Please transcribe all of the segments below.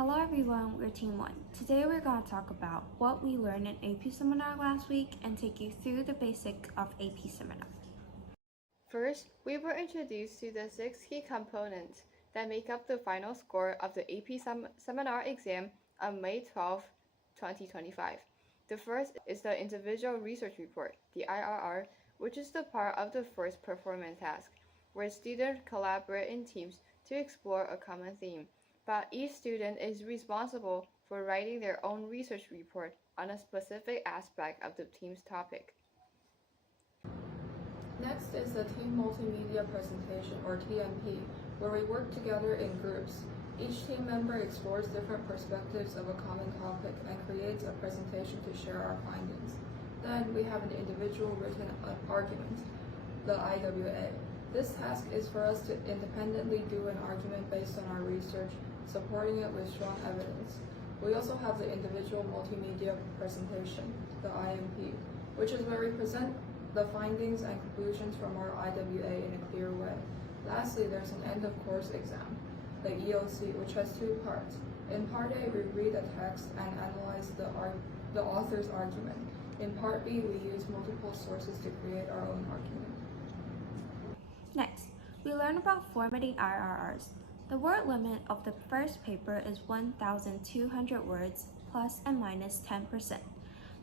Hello everyone, we're Team 1. Today we're going to talk about what we learned in AP Seminar last week and take you through the basics of AP Seminar. First, we were introduced to the 6 key components that make up the final score of the AP Seminar exam on May 12, 2025. The first is the Individual Research Report, the IRR, which is the part of the first performance task, where students collaborate in teams to explore a common theme. But each student is responsible for writing their own research report on a specific aspect of the team's topic. Next is the Team Multimedia Presentation, or TMP, where we work together in groups. Each team member explores different perspectives of a common topic and creates a presentation to share our findings. Then we have an individual written argument, the IWA. This task is for us to independently do an argument based on our research, supporting it with strong evidence. We also have the Individual Multimedia Presentation, the IMP, which is where we present the findings and conclusions from our IWA in a clear way. Lastly, there's an end-of-course exam, the EOC, which has 2 parts. In Part A, we read the text and analyze the author's argument. In Part B, we use multiple sources to create our own argument. Next, we learn about formatting IRRs. The word limit of the first paper is 1,200 words plus and minus 10%.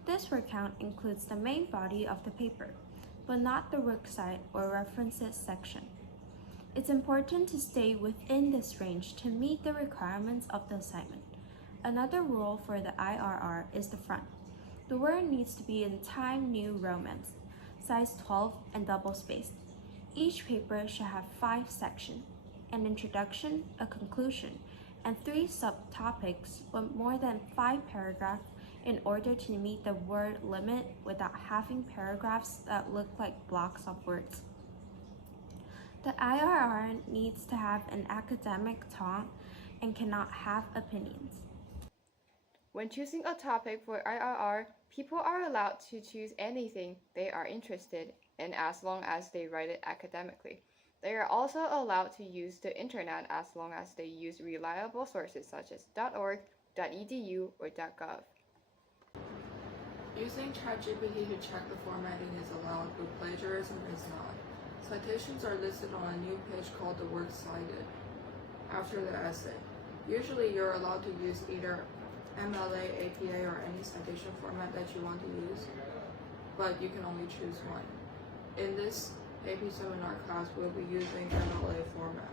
This word count includes the main body of the paper, but not the worksite or references section. It's important to stay within this range to meet the requirements of the assignment. Another rule for the IRR is the front. The word needs to be in Time New Roman, size 12 and double-spaced. Each paper should have 5 sections, an introduction, a conclusion, and 3 subtopics with more than 5 paragraphs in order to meet the word limit without having paragraphs that look like blocks of words. The IRR needs to have an academic tone and cannot have opinions. When choosing a topic for IRR, people are allowed to choose anything they are interested in as long as they write it academically. They are also allowed to use the internet as long as they use reliable sources such as .org, .edu, or .gov. Using ChatGPT to check the formatting is allowed, but plagiarism is not. Citations are listed on a new page called the Works Cited after the essay. Usually you're allowed to use either MLA, APA, or any citation format that you want to use, but you can only choose one. In this AP Seminar class, we'll be using MLA format.